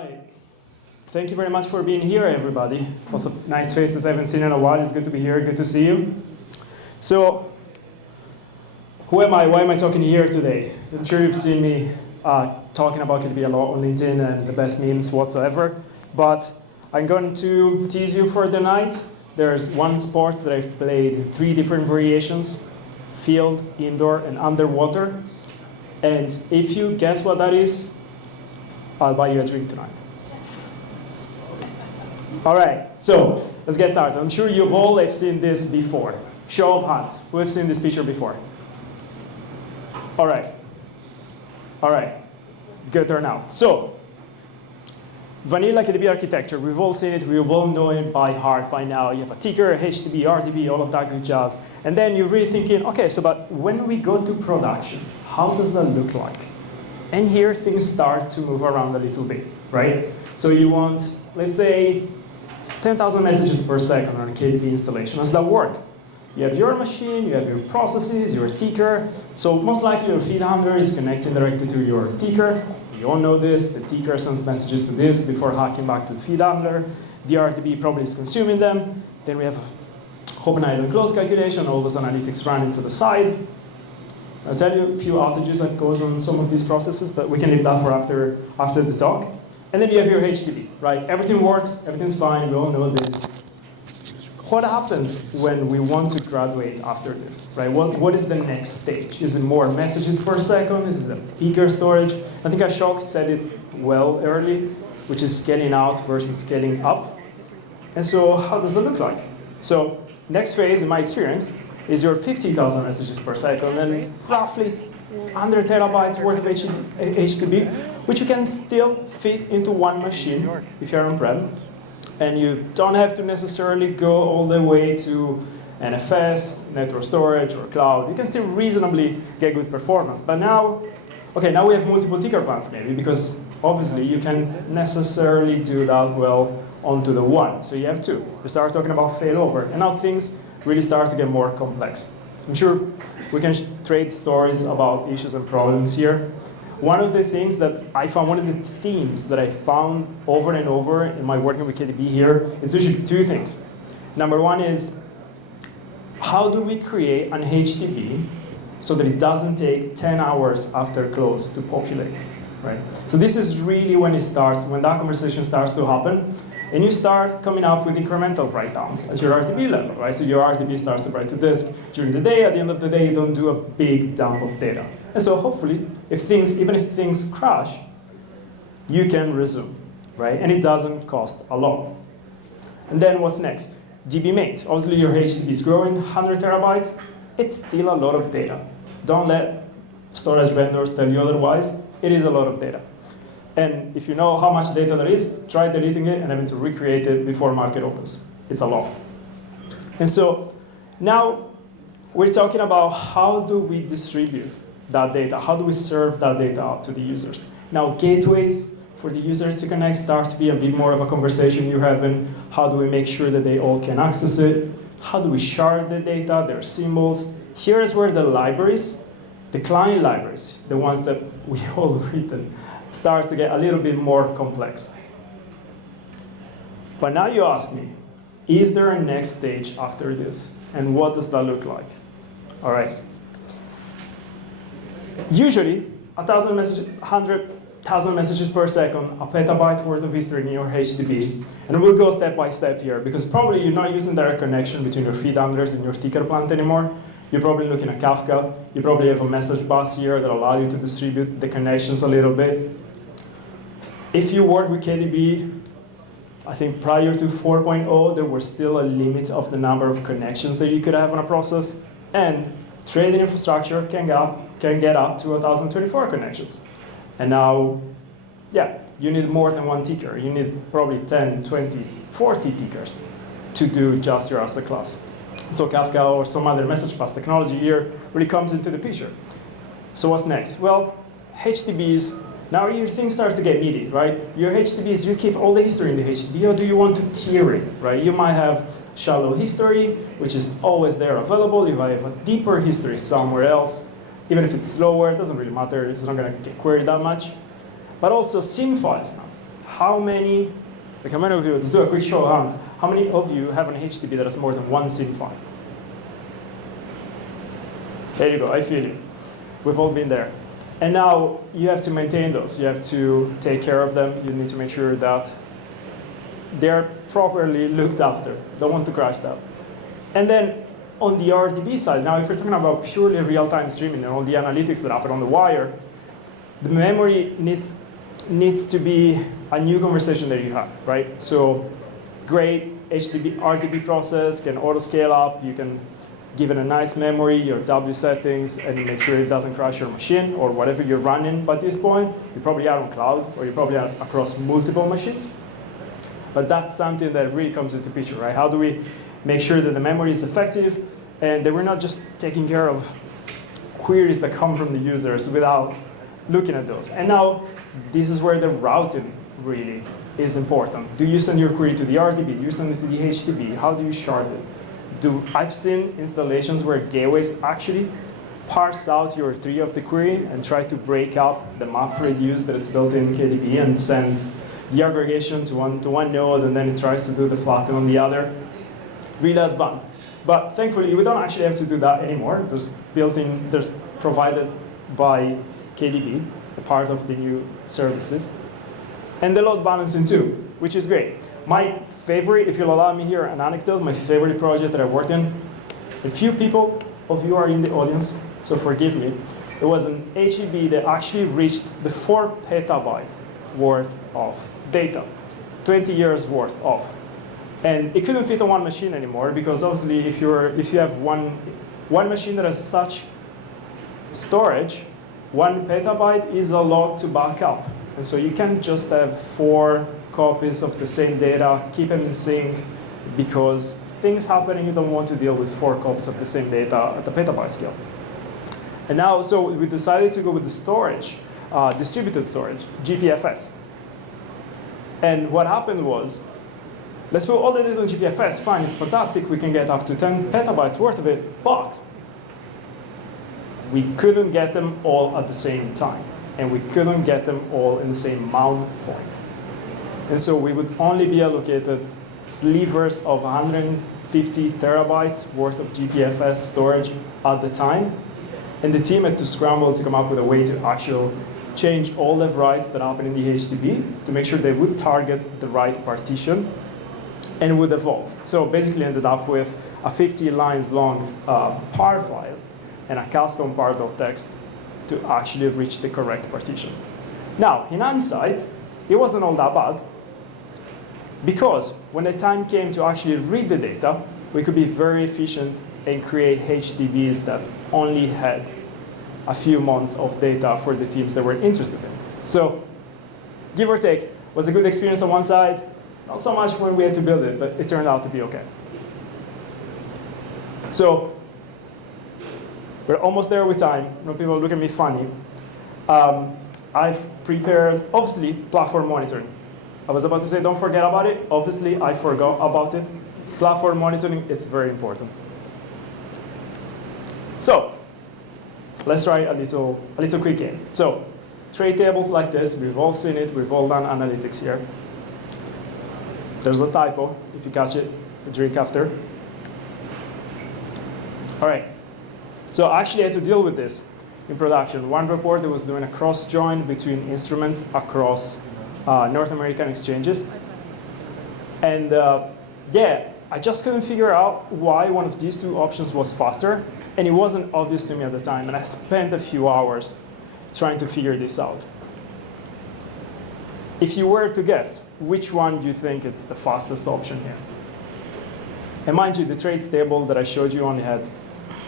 right. Thank you very much for being here, everybody. Lots of nice faces I haven't seen in a while. It's good to be here. Good to see you. So, who am I? Why am I talking here today? I'm sure you've seen me talking about KDB a lot on LinkedIn and the best memes whatsoever. But I'm going to tease you for the night. There's one sport that I've played in 3 different variations: field, indoor, and underwater. And if you guess what that is, I'll buy you a drink tonight. All right, so let's get started. I'm sure you've all have seen this before. Show of hands. Who has seen this picture before? All right. All right. Good turnout. So, vanilla KDB architecture. We've all seen it. We've all know it by heart by now. You have a ticker, HTTP, RDB, all of that good jazz. And then you're really thinking, OK, so but when we go to production, how does that look like? And here things start to move around a little bit, right? So you want, let's say, 10,000 messages per second on a KDB installation. How does that work? You have your machine, you have your processes, your ticker. So most likely your feed handler is connecting directly to your ticker. You all know this. The ticker sends messages to disk before hacking back to the feed handler. The RDB probably is consuming them. Then we have open idle and close calculation, all those analytics running to the side. I'll tell you a few outages I've caused on some of these processes, but we can leave that for after the talk. And then you have your HTTP, right? Everything works, everything's fine, we all know this. What happens when we want to graduate after this, right? What is the next stage? Is it more messages per second? Is it a bigger storage? I think Ashok said it well early, which is scaling out versus scaling up. And so how does that look like? So next phase, in my experience, is your 50,000 messages per second and roughly 100 terabytes worth of HTTP, which you can still fit into one machine if you're on-prem. And you don't have to necessarily go all the way to NFS, network storage, or cloud. You can still reasonably get good performance. But now, OK, now we have multiple ticker plans maybe, because obviously you can necessarily do that well onto the one. So you have 2. You start talking about failover. And now things really start to get more complex. I'm sure we can trade stories about issues and problems here. One of the things that I found, one of the themes that I found over and over in my working with KDB here, is usually 2 things. Number one is, how do we create an HTTP so that it doesn't take 10 hours after close to populate, right? So this is really when it starts, when that conversation starts to happen, and you start coming up with incremental write-downs at your RDB level, right? So your RDB starts to write to disk during the day. At the end of the day, you don't do a big dump of data. And so hopefully, even if things crash, you can resume, right? And it doesn't cost a lot. And then what's next? DB-mate. Obviously, your HTTP is growing, 100 terabytes. It's still a lot of data. Don't let storage vendors tell you otherwise. It is a lot of data. And if you know how much data there is, try deleting it and having to recreate it before market opens. It's a lot. And so now we're talking about how do we distribute that data? How do we serve that data out to the users? Now, gateways for the users to connect start to be a bit more of a conversation you're having. How do we make sure that they all can access it? How do we shard the data, their symbols? Here's where the libraries, the client libraries, the ones that we all written, start to get a little bit more complex. But now you ask me, is there a next stage after this? And what does that look like? All right. Usually, 1,000 messages, 100,000 messages per second, a petabyte worth of history in your HTTP. And we'll go step by step here, because probably you're not using direct connection between your feed handlers and your ticker plant anymore. You're probably looking at Kafka. You probably have a message bus here that allows you to distribute the connections a little bit. If you work with KDB, I think prior to 4.0, there was still a limit of the number of connections that you could have on a process. And trading infrastructure can get up to 1,024 connections. And now, yeah, you need more than one ticker. You need probably 10, 20, 40 tickers to do just your asset class. So Kafka or some other message bus technology here really comes into the picture. So what's next? Well, HTTPs, now your things start to get meaty, right? Your HTTPs, you keep all the history in the HTTP, or do you want to tier it, right? You might have shallow history, which is always there available. You might have a deeper history somewhere else. Even if it's slower, it doesn't really matter. It's not going to get queried that much. But also SIM files now. how many of you, let's do a quick show of hands. How many of you have an HTTP that has more than one SIM file? There you go, I feel you. We've all been there. And now you have to maintain those. You have to take care of them. You need to make sure that they're properly looked after. Don't want to crash them. And then on the RDB side, now if we're talking about purely real-time streaming and all the analytics that happen on the wire, the memory needs to be a new conversation that you have, right? So great RDB process can auto-scale up. You can give it a nice memory, your W settings, and make sure it doesn't crash your machine or whatever you're running. But at this point, you probably are on cloud, or you probably are across multiple machines. But that's something that really comes into picture, right? How do we make sure that the memory is effective and that we're not just taking care of queries that come from the users without looking at those? And now, this is where the routing really is important. Do you send your query to the RDB? Do you send it to the HTTP? How do you shard it? I've seen installations where gateways actually parse out your tree of the query and try to break up the map reduce that it's built in KDB and sends the aggregation to one node, and then it tries to do the flatten on the other. Really advanced. But thankfully, we don't actually have to do that anymore. There's provided by KDB, a part of the new services. And the load balancing too, which is great. My favorite, if you'll allow me here, an anecdote, my favorite project that I worked in, a few people of you are in the audience, so forgive me. It was an HEB that actually reached the 4 petabytes worth of data, 20 years worth of. And it couldn't fit on one machine anymore, because obviously if you have one machine that has such storage, 1 petabyte is a lot to back up. And so you can't just have 4 copies of the same data, keep them in sync, because things happen and you don't want to deal with 4 copies of the same data at the petabyte scale. And now, so we decided to go with the storage, distributed storage, GPFS. And what happened was, let's put all the data on GPFS, fine, it's fantastic, we can get up to 10 petabytes worth of it, but we couldn't get them all at the same time. And we couldn't get them all in the same mount point. And so we would only be allocated slivers of 150 terabytes worth of GPFS storage at the time. And the team had to scramble to come up with a way to actually change all the writes that happen in the HTTP to make sure they would target the right partition and would evolve. So basically ended up with a 50 lines long par file and a custom par.txt to actually reach the correct partition. Now, in hindsight, it wasn't all that bad, because when the time came to actually read the data, we could be very efficient and create HDBs that only had a few months of data for the teams that were interested in. So, give or take, was a good experience on one side, not so much when we had to build it, but it turned out to be okay. So, we're almost there with time. No people look at me funny. I've prepared, obviously, platform monitoring. I was about to say, don't forget about it. Obviously, I forgot about it. Platform monitoring, it's very important. So, let's try a little quick game. So, trade tables like this, we've all seen it. We've all done analytics here. There's a typo. If you catch it, a drink after. All right. So I actually had to deal with this in production. One report that was doing a cross-join between instruments across North American exchanges. And yeah, I just couldn't figure out why one of these two options was faster. And it wasn't obvious to me at the time. And I spent a few hours trying to figure this out. If you were to guess, which one do you think is the fastest option here? And mind you, the trades table that I showed you only had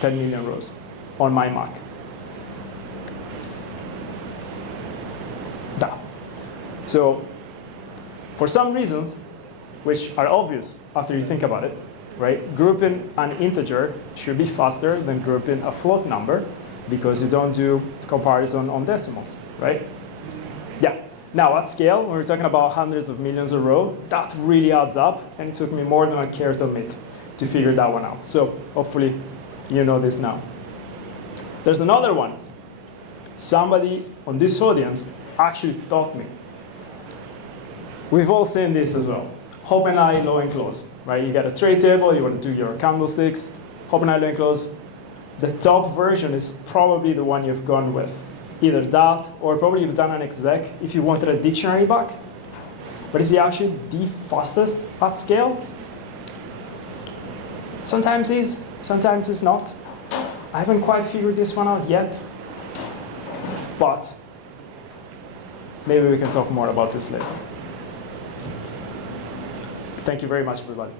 10 million rows on my Mac. That. So for some reasons, which are obvious after you think about it, right? Grouping an integer should be faster than grouping a float number because you don't do comparison on decimals, right? Yeah. Now at scale, when we're talking about hundreds of millions a row, that really adds up, and it took me more than a carrot of meat to figure that one out. So hopefully you know this now. There's another one. Somebody on this audience actually taught me. We've all seen this as well. Open eye, low and close, right? You got a tray table, you want to do your candlesticks, open eye, low and close. The top version is probably the one you've gone with. Either that, or probably you've done an exec if you wanted a dictionary back. But is it actually the fastest at scale? Sometimes is, sometimes it's not. I haven't quite figured this one out yet. But maybe we can talk more about this later. Thank you very much, everybody.